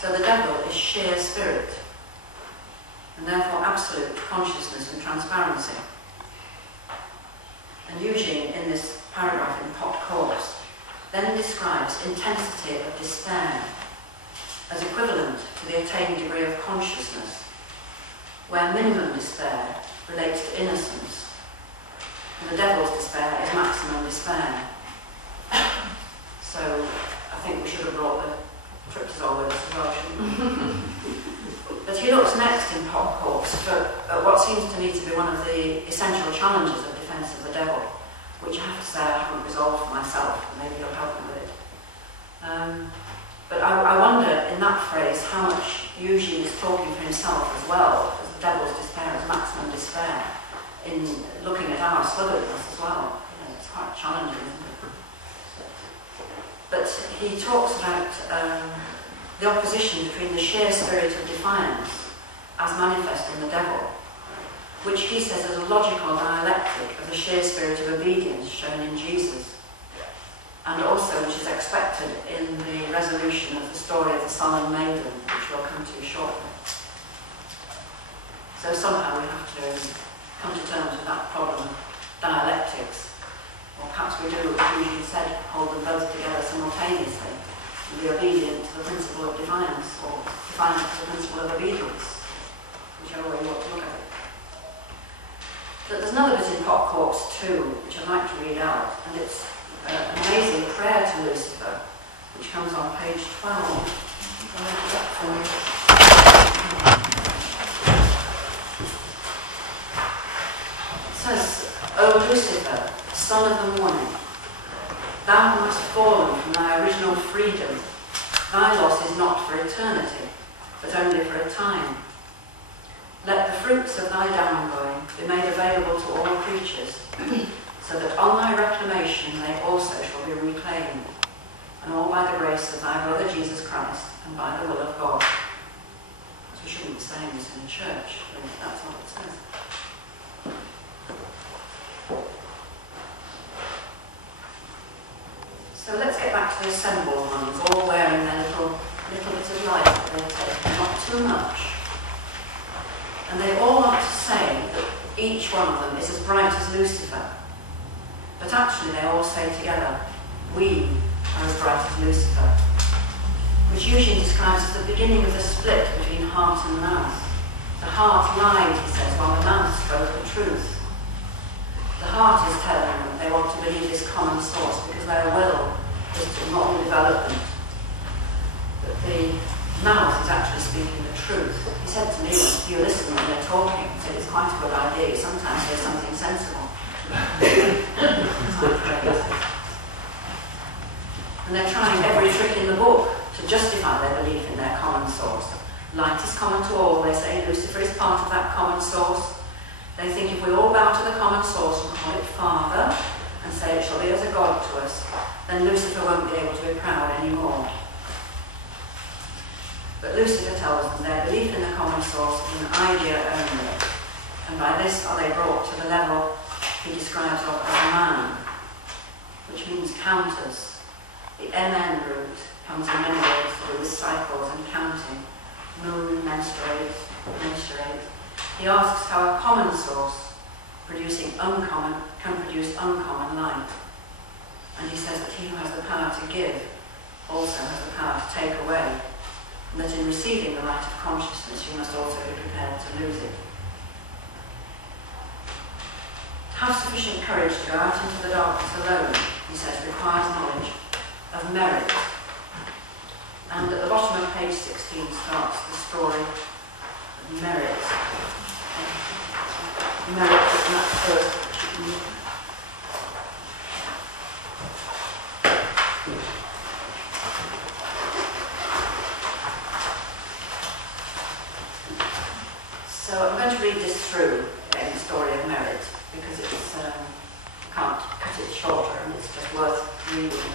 So the devil is sheer spirit, and therefore absolute consciousness and transparency. And Eugene, in this paragraph in Pot Corpse, then describes intensity of despair as equivalent to the attained degree of consciousness, where minimum despair relates to innocence, and the devil's despair is maximum despair. So I think we should have brought the Triptazole with us as well, shouldn't we? But he looks next in Pot Corpse for what seems to me to be one of the essential challenges of defence of the devil, which I have to say I haven't resolved for myself, and maybe you'll help me with it. But I wonder, in that phrase, how much Eugene is talking for himself as well, as the devil's despair, as maximum despair, in looking at our sluggardness as well. You know, it's quite challenging, isn't it? But he talks about the opposition between the sheer spirit of defiance, as manifest in the devil, which he says is a logical dialectic of the sheer spirit of obedience shown in Jesus, and also which is expected in the resolution of the story of the son and maiden, which we'll come to shortly. So somehow we have to come to terms with that problem of dialectics, or perhaps we do, as Eugene said, hold them both together simultaneously, and be obedient to the principle of defiance, or defiance to the principle of obedience, whichever way you want to look at it. But there's another bit in Pot Corpse too, which I'd like to read out, and it's an amazing prayer to Lucifer, which comes on page 12. I'll look it up for you. It says, O Lucifer, son of the morning, thou who hast fallen from thy original freedom, thy loss is not for eternity, but only for a time. Let the fruits of thy downgoing be made available to all creatures, so that on thy reclamation they also shall be reclaimed, and all by the grace of thy brother Jesus Christ, and by the will of God. So we shouldn't be saying this in a church, but that's what it says. So let's get back to the assembled ones, all wearing their little bit of light that they take, not too much. And they all want to say that each one of them is as bright as Lucifer. But actually they all say together, we are as bright as Lucifer, which usually describes as the beginning of the split between heart and mouth. The heart lied, he says, while the mouth spoke the truth. The heart is telling them they want to believe this common source because their will is to modern development. But the mouth is actually speaking the truth. He said to me once, if you listen when they're talking, he said it's quite a good idea. Sometimes there's something sensible. And they're trying every trick in the book to justify their belief in their common source. Light is common to all, they say. Lucifer is part of that common source. They think if we all bow to the common source and call it Father, and say it shall be as a God to us, then Lucifer won't be able to be proud anymore. But Lucifer tells them their belief in the common source is an idea only, and by this are they brought to the level he describes of as a man, which means counters. The MN root comes in many ways to do with cycles and counting. Moon, menstruate. He asks how a common source producing uncommon can produce uncommon light. And he says that he who has the power to give also has the power to take away, and that in receiving the light of consciousness you must also be prepared to lose it. To have sufficient courage to go out into the darkness alone, he says, requires knowledge of merit. And at the bottom of page 16 starts the story of merit. Merit is in that first. So I'm going to read this through, again, the story of merit, because it's can't cut it shorter and it's just worth reading.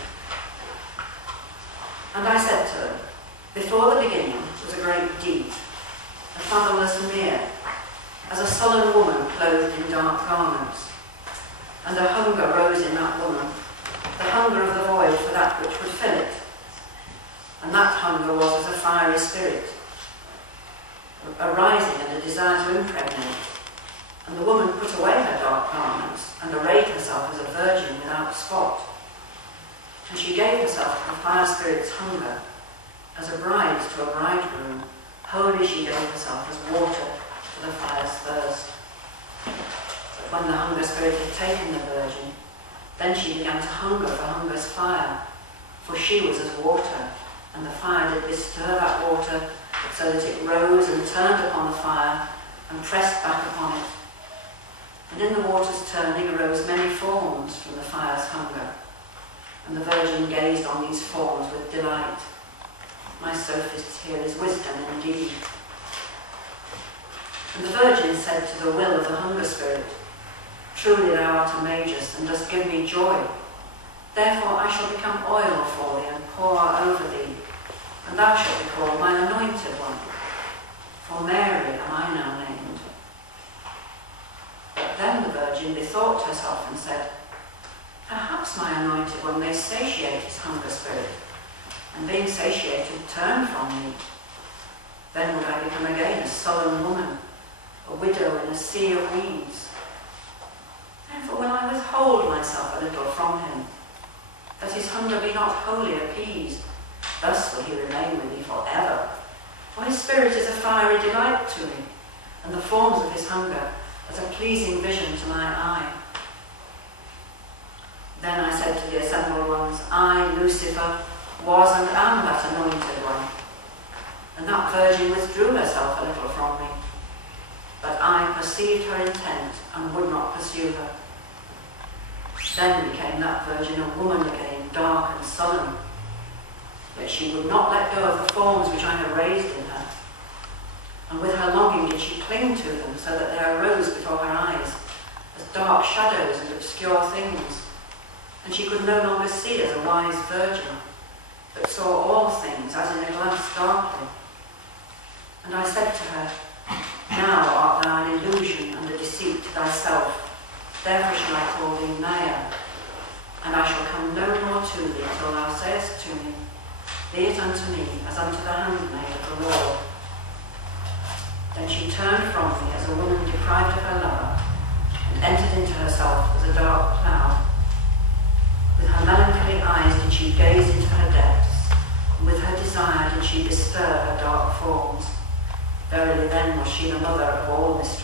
And I said to them, before the beginning was a great deep, a fathomless mere, as a sullen woman clothed in dark garments. And a hunger rose in that woman, the hunger of the void for that which would fill it. and that hunger was as a fiery spirit, arising and a desire to impregnate. And the woman put away her dark garments, and arrayed herself as a virgin without spot. And she gave herself to the fire spirit's hunger, as a bride to a bridegroom. Wholly she gave herself as water to the fire's thirst. But when the hunger spirit had taken the virgin, then she began to hunger for hunger's fire, for she was as water, and the fire did bestir that water, so that it rose and turned upon the fire, and pressed back upon it. And in the water's turning arose many forms from the fire's hunger, and the virgin gazed on these forms with delight. My sophist here is wisdom indeed. And the virgin said to the will of the hunger spirit, Truly thou art a magus, and dost give me joy. Therefore I shall become oil for thee, and pour over thee, and thou shalt be called my anointed one. For Mary am I now named. But then the virgin bethought herself and said, Perhaps my anointed one may satiate his hunger spirit, and being satiated turn from me. Then would I become again a sullen woman, a widow in a sea of weeds. Therefore will I withhold myself a little from him, that his hunger be not wholly appeased. Thus will he remain with me forever. For his spirit is a fiery delight to me, and the forms of his hunger as a pleasing vision to my eye. Then I said to the assembled ones, I, Lucifer, was and am that anointed one. And that virgin withdrew herself a little from me. But I perceived her intent and would not pursue her. Then became that virgin a woman again, dark and sullen. Yet she would not let go of the forms which I had raised in her. And with her longing did she cling to them, so that they arose before her eyes, as dark shadows and obscure things. And she could no longer see as a wise virgin, but saw all things as in a glass darkly. And I said to her, Now art thou an illusion and a deceit to thyself, therefore shall I call thee Maya, and I shall come no more to thee till thou sayest to me, Be it unto me as unto the handmaid of the Lord. Then she turned from me as a woman deprived of her lover, and entered into herself as a dark cloud. With her melancholy eyes did she gaze into her depths, and with her desire did she bestir her dark forms. Verily then was she the mother of all mysteries.